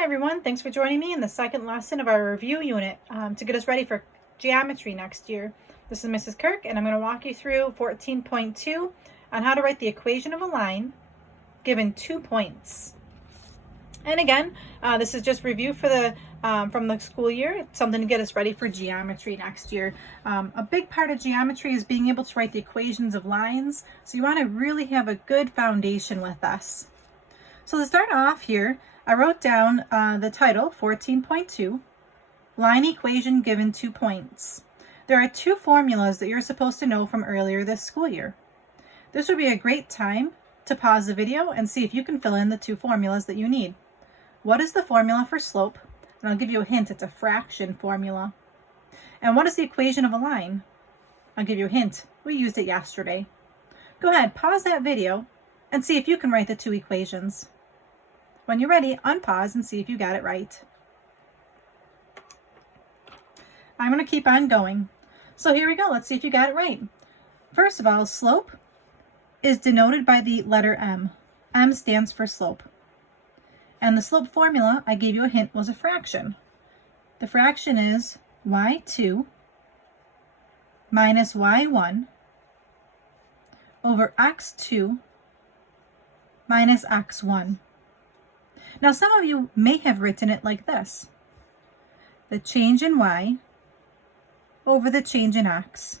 Hi everyone, thanks for joining me in the second lesson of our review unit to get us ready for geometry next year. This is Mrs. Kirk and I'm going to walk you through 14.2 on how to write the equation of a line given 2 points. And again, this is just review for the from the school year. It's something to get us ready for geometry next year. A big part of geometry is being able to write the equations of lines, so you want to really have a good foundation with us. So to start off here, I wrote down the title, 14.2, line equation given 2 points. There are 2 formulas that you're supposed to know from earlier this school year. This would be a great time to pause the video and see if you can fill in the 2 formulas that you need. What is the formula for slope? And I'll give you a hint, it's a fraction formula. And what is the equation of a line? I'll give you a hint, we used it yesterday. Go ahead, pause that video and see if you can write the 2 equations. When you're ready, unpause and see if you got it right. I'm going to keep on going. So here we go. Let's see if you got it right. First of all, slope is denoted by the letter M. M stands for slope. And the slope formula, I gave you a hint, was a fraction. The fraction is y2 minus y1 over x2 minus x1. Now, some of you may have written it like this. The change in y over the change in x.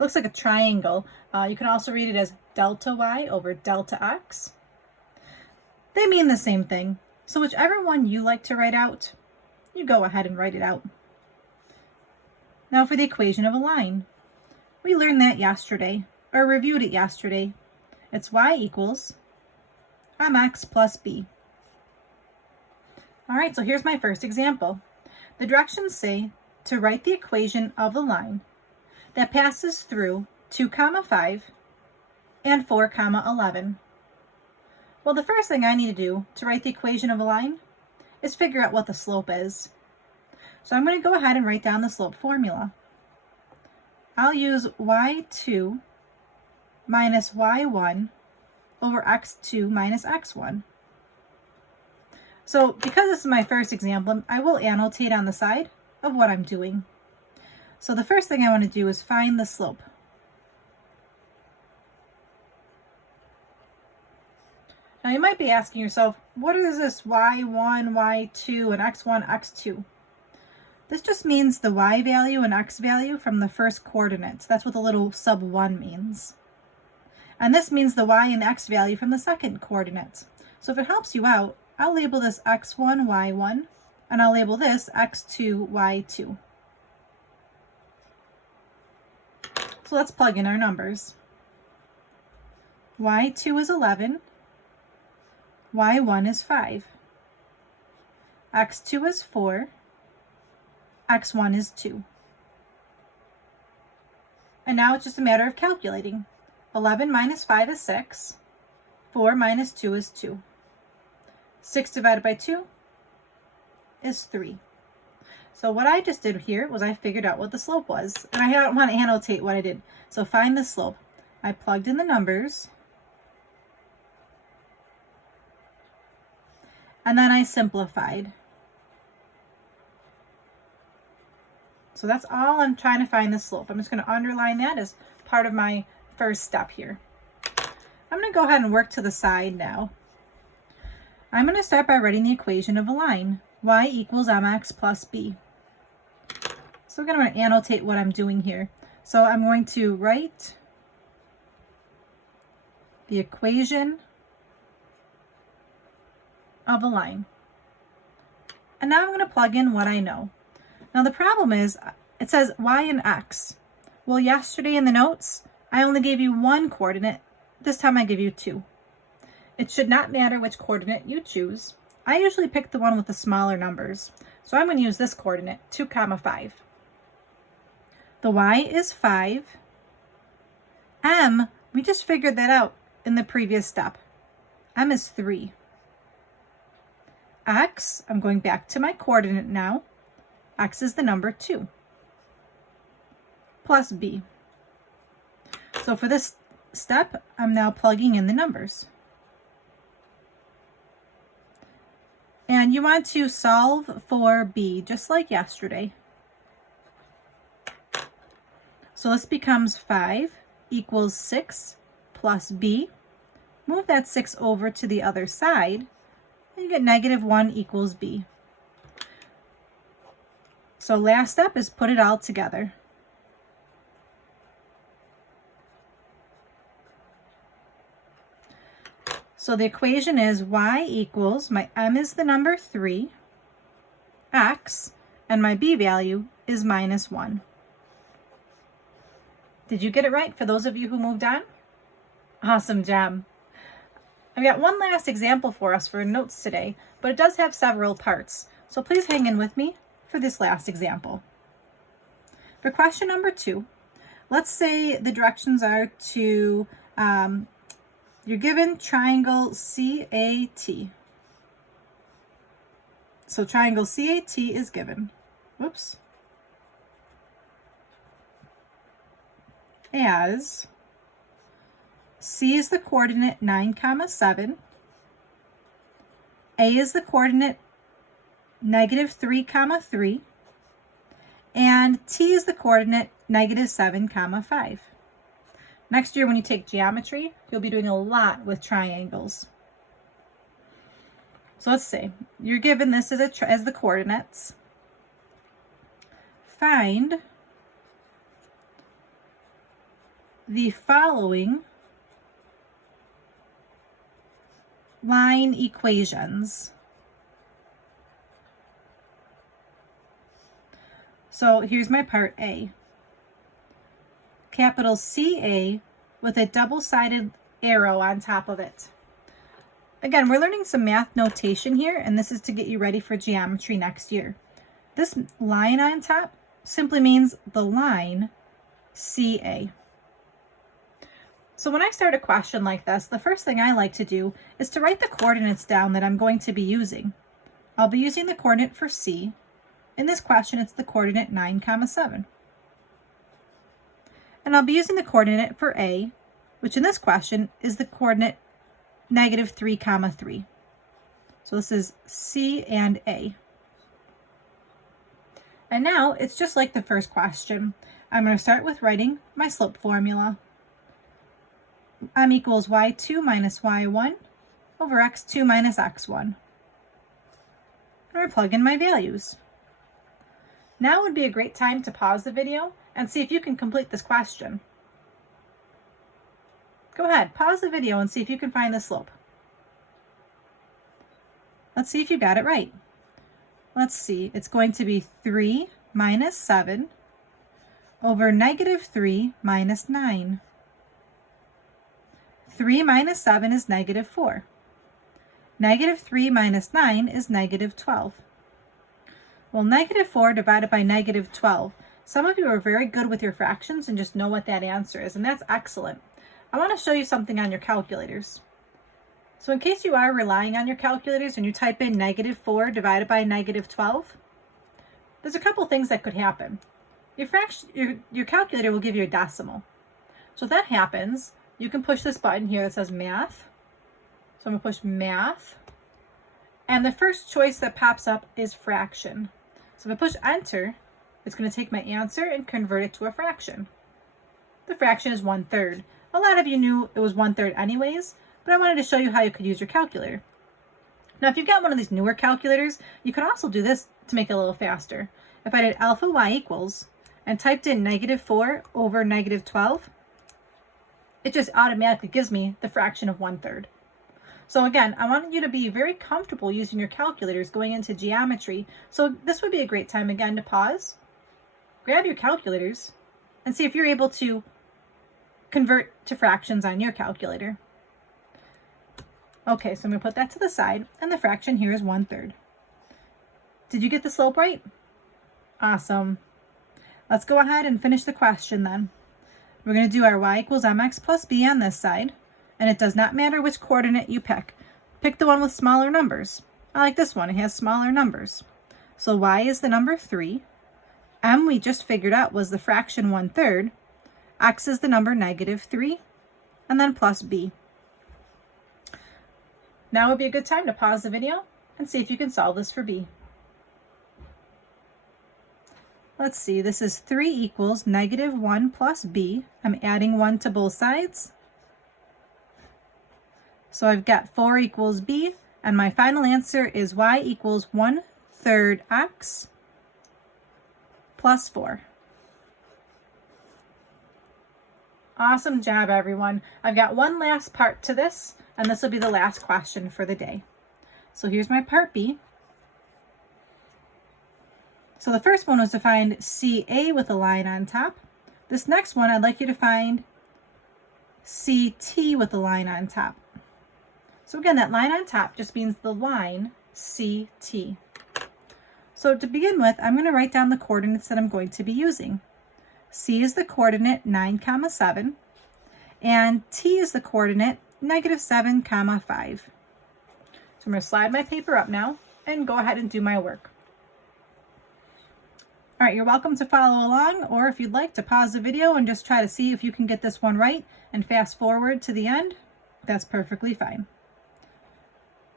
Looks like a triangle. You can also read it as delta y over delta x. They mean the same thing. So whichever one you like to write out, you go ahead and write it out. Now for the equation of a line. We learned that yesterday, or reviewed it yesterday. It's y equals mx plus b. All right, so here's my first example. The directions say to write the equation of a line that passes through 2, 5 and 4, 11. Well, the first thing I need to do to write the equation of a line is figure out what the slope is. So I'm going to go ahead and write down the slope formula. I'll use y2 minus y1 over x2 minus x1. So because this is my first example, I will annotate on the side of what I'm doing. So the first thing I want to do is find the slope. Now you might be asking yourself, what is this y1, y2, and x1, x2? This just means the y value and x value from the first coordinate. That's what the little sub 1 means. And this means the y and the x value from the second coordinate. So if it helps you out, I'll label this x1, y1, and I'll label this x2, y2. So let's plug in our numbers. y2 is 11, y1 is 5, x2 is 4, x1 is 2. And now it's just a matter of calculating. 11 minus 5 is 6, 4 minus 2 is 2. 6 divided by 2 is 3. So what I just did here was I figured out what the slope was. And I don't want to annotate what I did. So find the slope. I plugged in the numbers. And then I simplified. So that's all I'm trying to find the slope. I'm just going to underline that as part of my first step here. I'm going to go ahead and work to the side now. I'm going to start by writing the equation of a line, y equals mx plus b. So I'm going to annotate what I'm doing here. So I'm going to write the equation of a line. And now I'm going to plug in what I know. Now the problem is, it says y and x. Well, yesterday in the notes, I only gave you 1 coordinate. This time I give you 2. It should not matter which coordinate you choose. I usually pick the one with the smaller numbers. So I'm going to use this coordinate, 2, 5. The y is 5. M, we just figured that out in the previous step. M is 3. X, I'm going back to my coordinate now. X is the number 2. Plus b. So for this step, I'm now plugging in the numbers. And you want to solve for b, just like yesterday. So this becomes 5 equals 6 plus b. Move that 6 over to the other side, and you get -1 equals b. So last step is put it all together. So the equation is y equals, my m is the number 3, x, and my b value is -1. Did you get it right for those of you who moved on? Awesome job. I've got one last example for us for notes today, but it does have several parts. So please hang in with me for this last example. For question number 2, let's say the directions are to, you're given triangle CAT. So triangle CAT is given. Whoops. As C is the coordinate 9, 7. A is the coordinate -3, 3. And T is the coordinate -7, 5. Next year when you take geometry, you'll be doing a lot with triangles. So let's see. You're given this as the coordinates. Find the following line equations. So here's my part A. Capital CA with a double-sided arrow on top of it. Again, we're learning some math notation here, and this is to get you ready for geometry next year. This line on top simply means the line CA. So when I start a question like this, the first thing I like to do is to write the coordinates down that I'm going to be using. I'll be using the coordinate for C. In this question, it's the coordinate 9, 7. And I'll be using the coordinate for A, which in this question is the coordinate -3, 3. So this is C and A. And now it's just like the first question. I'm going to start with writing my slope formula. M equals y2 minus y1 over x2 minus x1. And I plug in my values. Now would be a great time to pause the video and see if you can complete this question. Go ahead, pause the video and see if you can find the slope. Let's see if you got it right. Let's see, it's going to be 3 minus 7 over -3 minus 9. 3 minus 7 is -4. -3 minus 9 is -12. Well, -4 divided by -12. Some of you are very good with your fractions and just know what that answer is, and that's excellent. I want to show you something on your calculators. So in case you are relying on your calculators and you type in -4 divided by -12, there's a couple things that could happen. Your calculator will give you a decimal. So if that happens, you can push this button here that says math. So I'm going to push math. And the first choice that pops up is fraction. So if I push enter, it's going to take my answer and convert it to a fraction. The fraction is 1/3. A lot of you knew it was 1/3 anyways, but I wanted to show you how you could use your calculator. Now, if you've got one of these newer calculators, you can also do this to make it a little faster. If I did alpha y equals and typed in -4 over -12, it just automatically gives me the fraction of 1/3. So again, I want you to be very comfortable using your calculators going into geometry. So this would be a great time again to pause, grab your calculators, and see if you're able to convert to fractions on your calculator. Okay, so I'm going to put that to the side, and the fraction here is 1/3. Did you get the slope right? Awesome. Let's go ahead and finish the question then. We're going to do our y equals mx plus b on this side, and it does not matter which coordinate you pick. Pick the one with smaller numbers. I like this one, it has smaller numbers. So y is the number 3, m we just figured out was the fraction 1/3, x is the number -3, and then plus b. Now would be a good time to pause the video and see if you can solve this for b. Let's see, this is 3 equals -1 plus b. I'm adding 1 to both sides. So I've got 4 equals b, and my final answer is y equals 1/3 x plus 4. Awesome job, everyone. I've got one last part to this, and this will be the last question for the day. So here's my part B. So the first one was to find CA with a line on top. This next one, I'd like you to find CT with a line on top. So again, that line on top just means the line CT. So to begin with, I'm going to write down the coordinates that I'm going to be using. C is the coordinate 9, 7, and T is the coordinate -7, 5. So I'm going to slide my paper up now and go ahead and do my work. All right, you're welcome to follow along, or if you'd like to pause the video and just try to see if you can get this one right and fast forward to the end, that's perfectly fine.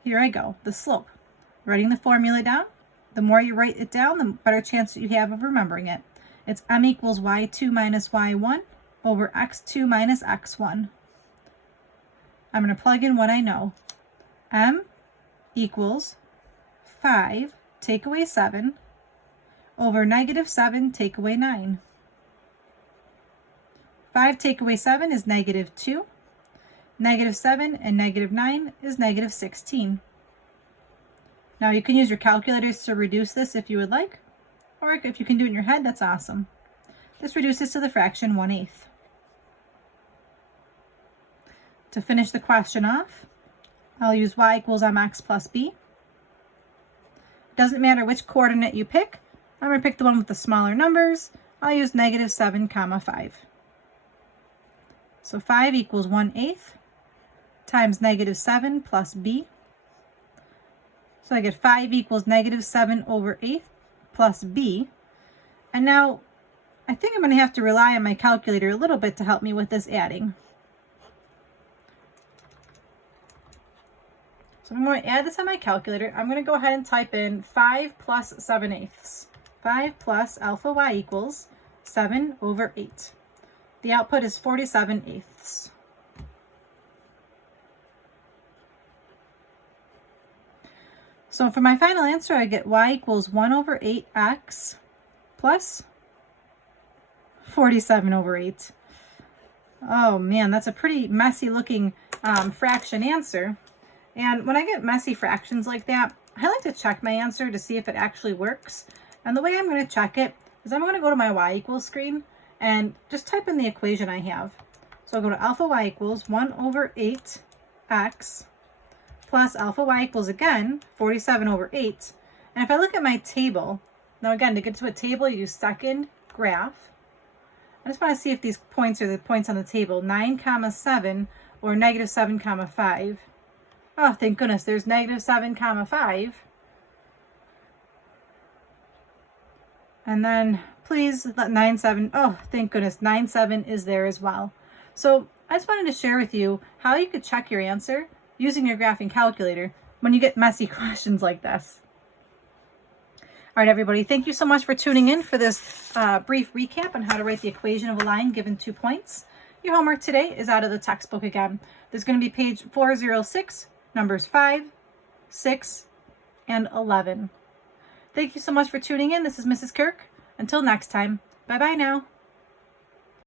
Here I go, the slope. Writing the formula down. The more you write it down, the better chance that you have of remembering it. It's m equals y2 minus y1 over x2 minus x1. I'm going to plug in what I know. M equals 5 take away 7 over -7 take away 9. 5 take away 7 is -2. -7 and -9 is -16. Now you can use your calculators to reduce this if you would like, or if you can do it in your head, that's awesome. This reduces to the fraction 1/8. To finish the question off, I'll use y equals mx plus b. Doesn't matter which coordinate you pick. I'm going to pick the one with the smaller numbers. I'll use -7, 5. So 5 equals 1/8 times -7 plus b. So I get 5 equals -7 over 8 plus b. And now I think I'm going to have to rely on my calculator a little bit to help me with this adding. So I'm going to add this on my calculator. I'm going to go ahead and type in 5 plus 7/8. 5 plus alpha y equals 7 over 8. The output is 47/8. So for my final answer, I get y equals 1 over 8x plus 47 over 8. Oh man, that's a pretty messy looking fraction answer. And when I get messy fractions like that, I like to check my answer to see if it actually works. And the way I'm going to check it is I'm going to go to my y equals screen and just type in the equation I have. So I'll go to alpha y equals 1 over 8x plus alpha y equals, again, 47 over 8. And if I look at my table, now again, to get to a table, you use second graph. I just want to see if these points are the points on the table, 9, 7 or -7, 5. Oh, thank goodness, there's -7, 5. And then please let 9, 7, oh, thank goodness, 9, 7 is there as well. So I just wanted to share with you how you could check your answer using your graphing calculator when you get messy questions like this. All right, everybody, thank you so much for tuning in for this brief recap on how to write the equation of a line given 2 points. Your homework today is out of the textbook again. There's going to be page 406, numbers 5, 6, and 11. Thank you so much for tuning in. This is Mrs. Kirk. Until next time, bye-bye now.